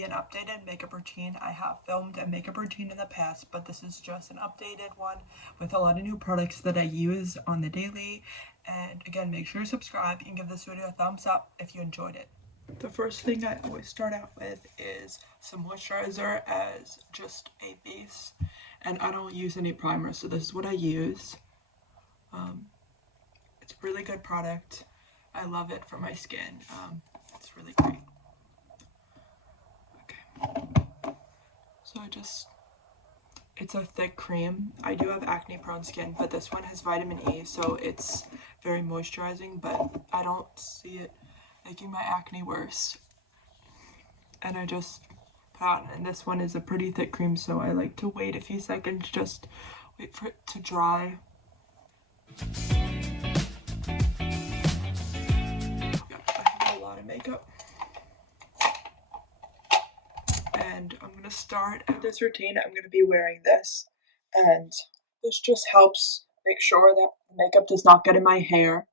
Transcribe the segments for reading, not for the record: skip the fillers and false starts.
be an updated makeup routine. I have filmed a makeup routine in the past, but this is just an updated one with a lot of new products that I use on the daily. And again, make sure to subscribe and give this video a thumbs up if you enjoyed it. The first thing I always start out with is some moisturizer as just a base, and I don't use any primer, so this is what I use. It's a really good product. I love it for my skin. It's really great. Okay, so it's a thick cream. I do have acne prone skin, but this one has vitamin E, so it's very moisturizing, but I don't see it making my acne worse. And I just put on, and this one is a pretty thick cream, so I like to wait a few seconds, just wait for it to dry. I have a lot of makeup. And I'm gonna start this routine. I'm gonna be wearing this, and this just helps make sure that the makeup does not get in my hair.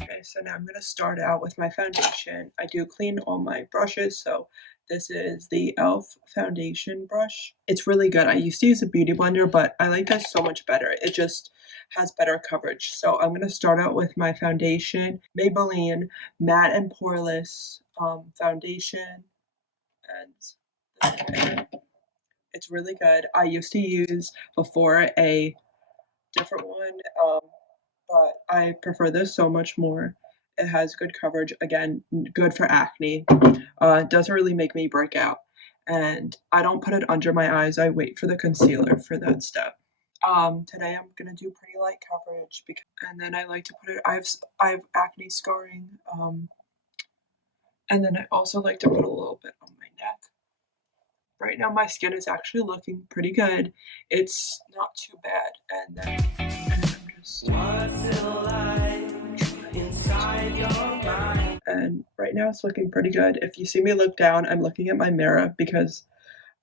Okay, so now I'm gonna start out with my foundation. I do clean all my brushes, so this is the e.l.f. foundation brush. It's really good. I used to use a beauty blender, but I like this so much better. It just has better coverage. So I'm gonna start out with my foundation, Maybelline Matte and Poreless foundation, and it's really good. I used to use before a different one, but I prefer this so much more. It has good coverage, again, good for acne. It doesn't really make me break out, and I don't put it under my eyes. I wait for the concealer for that step. Today I'm gonna do pretty light coverage, and then I like to put it. I have acne scarring, and then I also like to put a little bit on my neck. Right now my skin is actually looking pretty good. It's not too bad, and then I'm just and right now it's looking pretty good. If you see me look down, I'm looking at my mirror because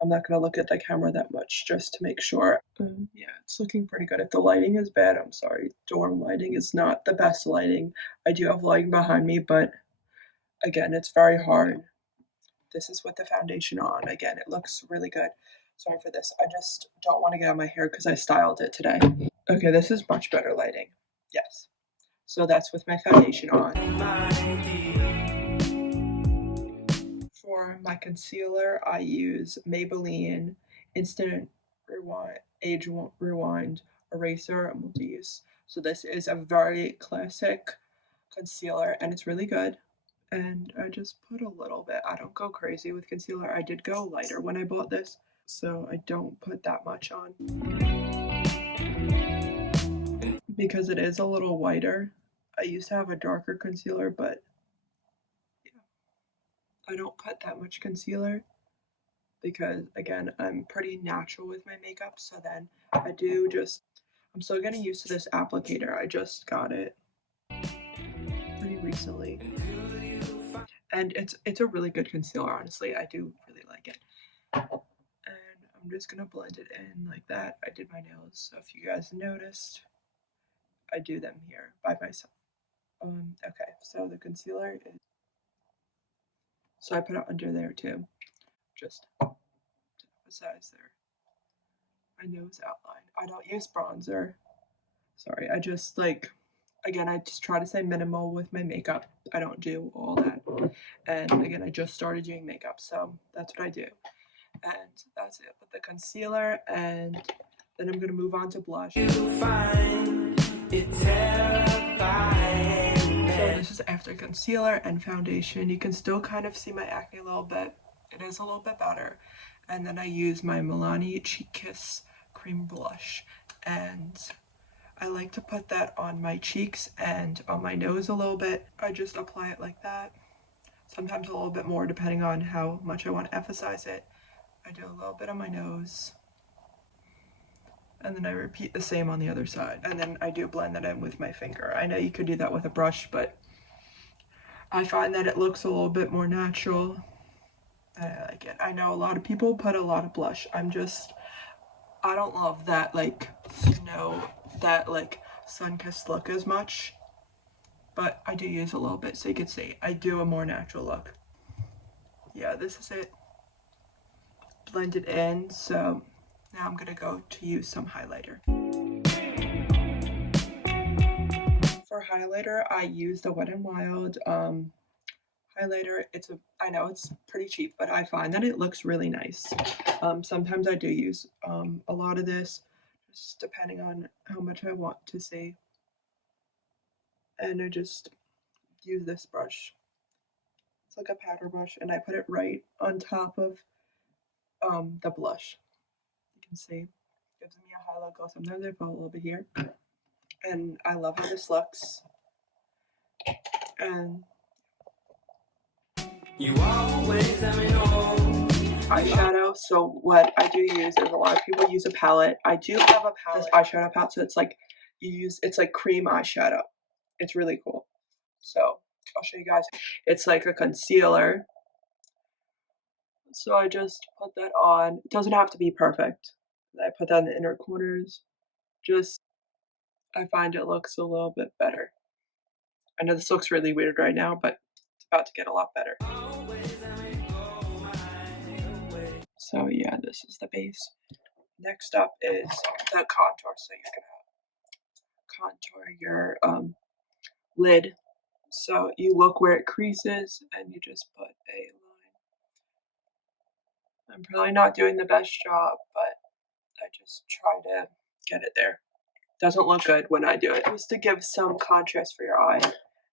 I'm not going to look at the camera that much, just to make sure. Yeah, it's looking pretty good. If the lighting is bad, I'm sorry. Dorm lighting is not the best lighting. I do have lighting behind me, but again, it's very hard. This is with the foundation on. Again, it looks really good. Sorry for this. I just don't want to get on my hair because I styled it today. Okay, this is much better lighting. Yes. So that's with my foundation on. For my concealer, I use Maybelline Instant Rewind Age Rewind Eraser Multi-Use. So this is a very classic concealer, and it's really good. And I just put a little bit. I don't go crazy with concealer. I did go lighter when I bought this, so I don't put that much on because it is a little whiter. I used to have a darker concealer, but yeah, I don't put that much concealer because, again, I'm pretty natural with my makeup. So then I do just, I'm still getting used to this applicator. I just got it pretty recently, and it's a really good concealer, honestly. I do really like it. And I'm just gonna blend it in like that. I did my nails, so if you guys noticed, I do them here by myself. Okay, so the concealer is, so I put it under there too, just to emphasize there. My nose outline. I don't use bronzer. Sorry, I just again, I just try to stay minimal with my makeup. I don't do all that. And again, I just started doing makeup, so that's what I do. And that's it with the concealer, and then I'm gonna move on to blush. So this is after concealer and foundation. You can still kind of see my acne a little bit. It is a little bit better. And then I use my Milani Cheek Kiss cream blush, and I like to put that on my cheeks and on my nose a little bit. I just apply it like that. Sometimes a little bit more depending on how much I want to emphasize it. I do a little bit on my nose, and then I repeat the same on the other side, and then I do blend that in with my finger. I know you could do that with a brush, but I find that it looks a little bit more natural. I like it. I know a lot of people put a lot of blush. I don't love that that sun-kissed look as much. but I do use a little bit so you can see I do a more natural look. Yeah, this is it. Blend it in. So now I'm gonna go to use some highlighter. For highlighter, I use the Wet n Wild highlighter. I know it's pretty cheap, but I find that it looks really nice. Sometimes I do use a lot of this, just depending on how much I want to see. And I just use this brush. It's like a powder brush, and I put it right on top of the blush. You can see, gives me a high logo. Sometimes I put a little bit here, and I love how this looks. And you always let me know. Eyeshadow. So what I do use is a lot of people use a palette. I do have a palette, this eyeshadow palette. So it's like it's like cream eyeshadow. It's really cool. So I'll show you guys. It's like a concealer. So I just put that on. It doesn't have to be perfect. I put that in the inner corners. I find it looks a little bit better. I know this looks really weird right now, but it's about to get a lot better. So yeah, this is the base. Next up is the contour. So you're gonna contour your lid. So you look where it creases and you just put a line. I'm probably not doing the best job, but I just try to get it there. Doesn't look good when I do it. Just to give some contrast for your eye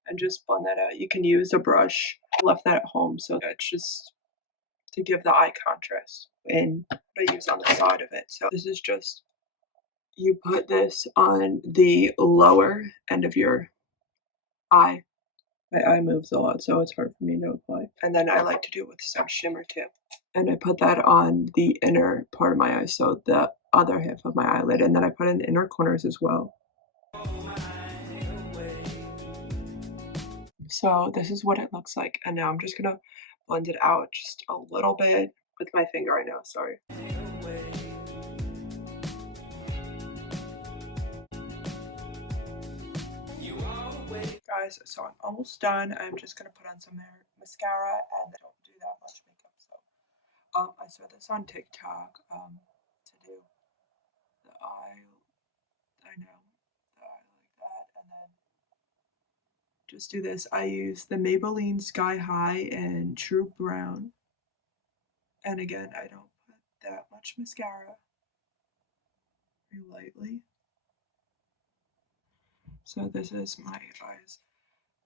and just blend that out. You can use a brush. I left that at home, so it's just to give the eye contrast. And what I use on the side of it. So this is just, you put this on the lower end of your eye. My eye moves a lot, so it's hard for me to apply. And then I like to do it with some shimmer too. And I put that on the inner part of my eye, so the other half of my eyelid. And then I put it in the inner corners as well. So this is what it looks like. And now I'm just gonna blend it out just a little bit with my finger right now, sorry. Guys, so I'm almost done. I'm just gonna put on some mascara, and I don't do that much makeup. So I saw this on TikTok to do the eye. I know the eye like that, and then just do this. I use the Maybelline Sky High and True Brown, and again, I don't put that much mascara. Very lightly. So this is my eyes.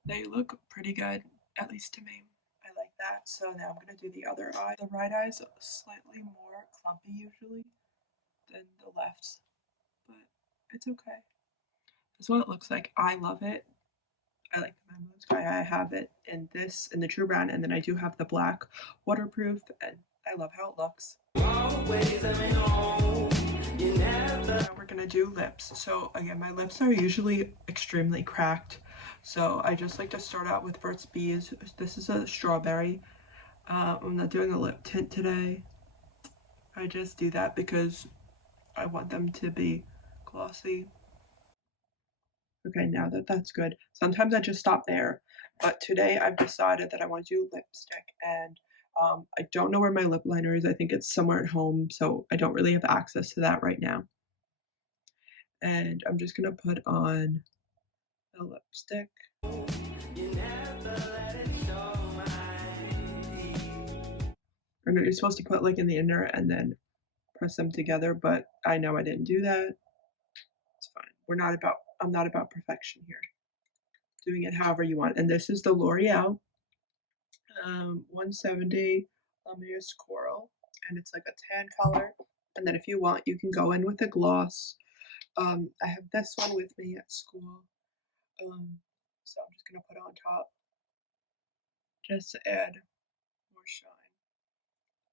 They look pretty good, at least to me. I like that. So now I'm going to do the other eye. The right eye is slightly more clumpy usually than the left, but it's okay. This is what it looks like. I love it. I like the Maybelline Sky. I have it in this, in the True Brown, and then I do have the black waterproof, and I love how it looks. Now we're gonna do lips. So again, my lips are usually extremely cracked, so I just like to start out with Burt's Bees. This is a strawberry. I'm not doing a lip tint today. I just do that because I want them to be glossy. Okay, now that that's good. Sometimes I just stop there, but today I've decided that I want to do lipstick, and I don't know where my lip liner is. I think it's somewhere at home, so I don't really have access to that right now. And I'm just gonna put on the lipstick. And you're supposed to put like in the inner and then press them together, but I know I didn't do that. It's fine. I'm not about perfection here. Doing it however you want. And this is the L'Oreal 170 Luminous Coral, and it's like a tan color. And then if you want, you can go in with a gloss. I have this one with me at school, so I'm just gonna put it on top just to add more shine.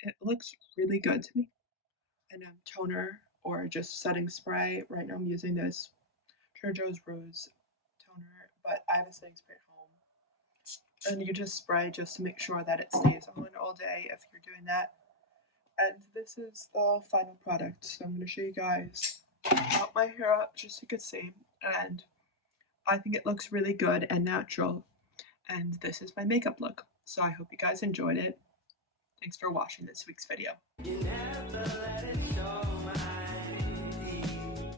It looks really good to me. And toner or just setting spray. Right now I'm using this Trader Joe's Rose toner, but I have a setting spray at home. And you just spray just to make sure that it stays on all day if you're doing that. And this is the final product. So I'm going to show you guys, put my hair up just so you can see. And I think it looks really good and natural. And this is my makeup look. So I hope you guys enjoyed it. Thanks for watching this week's video.